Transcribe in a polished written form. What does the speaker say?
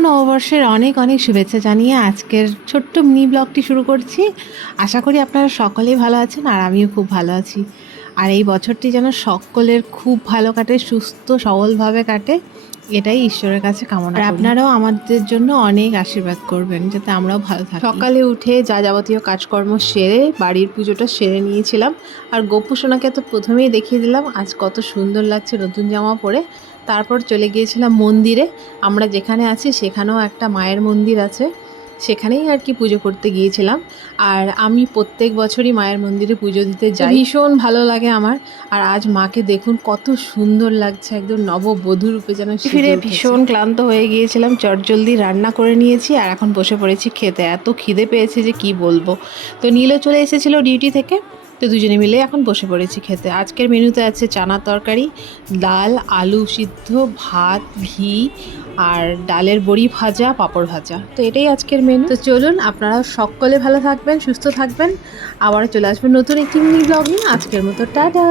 নববর্ষের অনেক অনেক শুভেচ্ছা জানিয়ে আজকের ছোট্ট মিনি ব্লগটি শুরু করছি। আশা করি আপনারা সকলেই ভালো আছেন আর আমিও খুব ভালো আছি। আর এই বছরটি যেন সকলের খুব ভালো কাটে, সুস্থ সবলভাবে কাটে, এটাই ঈশ্বরের কাছে কামনা করি। আর আপনারাও আমাদের জন্য অনেক আশীর্বাদ করবেন যাতে আমরাও ভালো থাকি। সকালে উঠে যা যাবতীয় কাজকর্ম সেরে বাড়ির পুজোটা সেরে নিয়েছিলাম। আর গপু সোনাকে তো প্রথমেই দেখিয়ে দিলাম আজ কত সুন্দর লাগছে নতুন জামা পরে। তারপর চলে গিয়েছিলাম মন্দিরে। আমরা যেখানে আছি সেখানেও একটা মায়ের মন্দির আছে, সেখানেই আর কি পুজো করতে গিয়েছিলাম। আর আমি প্রত্যেক বছরই মায়ের মন্দিরে পুজো দিতে যাই, ভীষণ ভালো লাগে আমার। আর আজ মাকে দেখুন কত সুন্দর লাগছে, একদম নববধূ রূপে যেন ফিরে ভীষণ ক্লান্ত হয়ে গিয়েছিলাম। চটজলদি রান্না করে নিয়েছি আর এখন বসে পড়েছি খেতে। এত খিদে পেয়েছে যে কি বলবো। তো নীলও চলে এসেছিলো ডিউটি থেকে, তো দুজনে মিলে এখন বসে পড়েছি খেতে। আজকের মেনুতে আছে চানা তরকারি, ডাল, আলু সিদ্ধ, ভাত, ঘি আর ডালের বড়ি ভাজা, পাঁপড় ভাজা। তো এটাই আজকের মেনু। তো চলুন, আপনারা সকলে ভালো থাকবেন, সুস্থ থাকবেন। আবার চলে আসবেন নতুন একটি মিনি ব্লগ নিয়ে। আজকের মতো টাটা।